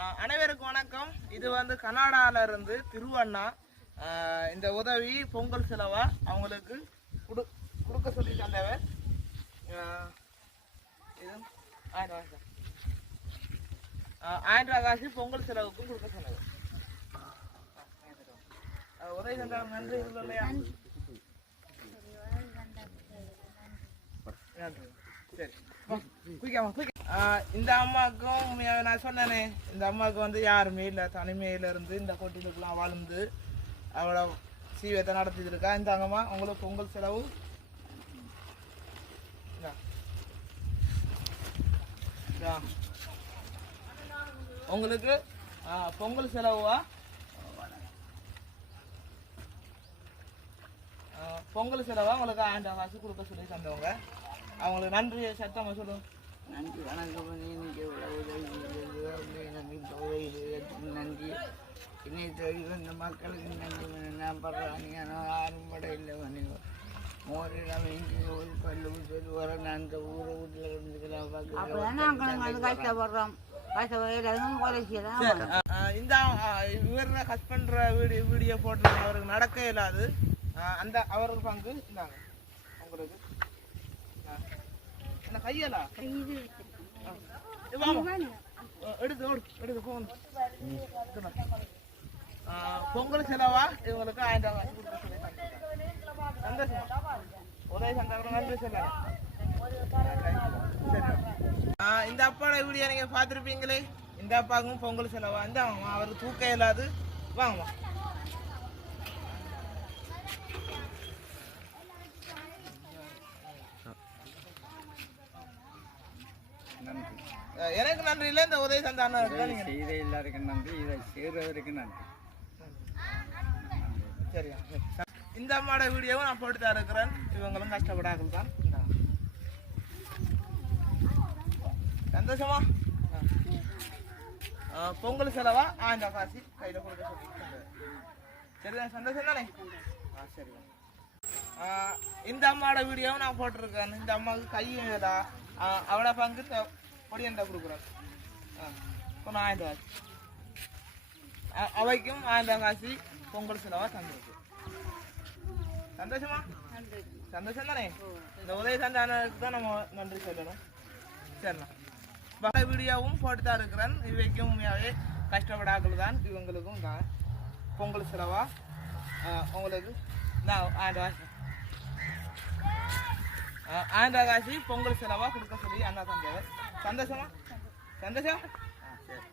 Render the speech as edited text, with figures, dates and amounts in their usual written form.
அனைவருக்கும் வணக்கம். இது வந்து கனடால இருந்து திருவண்ணா இந்த உதவி பொங்கல் செலவா அவங்களுக்கு கொடுக்க சொல்லி தந்தவர். இது 1000 ரூபாய் காசு பொங்கல் செலவுக்கும் கொடுக்க சொன்னது. உதவி தந்தாங்க, நன்றி. இல்லையா? நன்றி. சரி, இந்த அம்மாவுக்கும் நான் சொன்னேனே, இந்த அம்மாவுக்கு வந்து யாருமே இல்லை, தனிமையில இருந்து இந்த கோட்டிலுக்குலாம் வாழ்ந்து அவளோட சீவத்தை நடத்திட்டு இருக்கா. இந்த அங்கம்மா உங்களுக்கு பொங்கல் செலவு உங்களுக்கு பொங்கல் செலவா பொங்கல் செலவா உங்களுக்கு 1000 காசு கொடுக்க சொல்லி தந்தவங்க. அவங்களுக்கு நன்றி சத்தமாக சொல்லுங்க. நன்றி, வணக்கம். இன்னைக்கு எனக்கு நன்றி. இன்னைக்கு இந்த மக்களுக்கு நன்றி. நான் படுறாங்க யாரும் படம் இல்லை. மோரெல்லாம் ஒரு பல்லு விட்டு வர நான் அந்த ஊரை வீட்டில் இருந்துக்கலாம் கஷ்டப்படுறோம். இந்த இவர் ஹஸ்பண்ட் வீடியோ போட்டு அவருக்கு நடக்க இயலாது. அந்த அவருக்கு பங்கு இந்தாங்க உங்களுக்கு. என்ன கையலா எடுத்து எடுத்து போங்க. பொங்கல் செலவா இவங்களுக்கு 1000 ரூபாய் கொடுக்க சொல்லி சந்தோஷமா உதவி சந்தாங்க. நன்றி சொல்ல. இந்த அப்பாவோட வீடியோ நீங்க பார்த்துருப்பீங்களே. இந்த அப்பாவுக்கும் பொங்கல் செலவா இந்த அவருக்கு தூக்க இயலாது. வாங்கம்மா. எனக்கு நன்றி இல்லை, இந்த உதவி தந்தான செய்த எல்லாருக்கும் நன்றி, இதை செய்தவருக்கு நன்றி. சரியா? இந்த அம்மாவோட வீடியோவும் நான் போட்டு தான் இருக்கிறேன். இவங்களும் கஷ்டப்படாமல் தான். சந்தோஷமா? பொங்கல் செலவா 1000 காசு கையில் கொடுக்க சொல்லி. சரிதான், சந்தோஷம் தானே? சரி. இந்த அம்மாவோட வீடியோவும் நான் போட்டிருக்கேன். இந்த அம்மாவுக்கு கையும் இல்லா, அவளை பங்கு பொடியண்டா கொடுக்குறேன். 1000 காசு அவைக்கும் 1000 காசு பொங்கல் செலவா தந்துருக்கு. சந்தோஷமா? சந்தோஷம் தானே? இந்த உதவி தந்தானதுக்கு தான் நம்ம நன்றி சொல்லணும். சரிண்ணா, வீடியோவும் போட்டு தான் இருக்கிறேன். இவைக்கும் உண்மையாகவே கஷ்டப்படாக்கள் தான். இவங்களுக்கும் தான் பொங்கல் செலவா உங்களுக்கு நான் 1000 காசு பொங்கல் செலவா கொடுக்க சொல்லி அண்ணா தந்தவர். சந்தோஷமா? சந்தோஷம். சரி.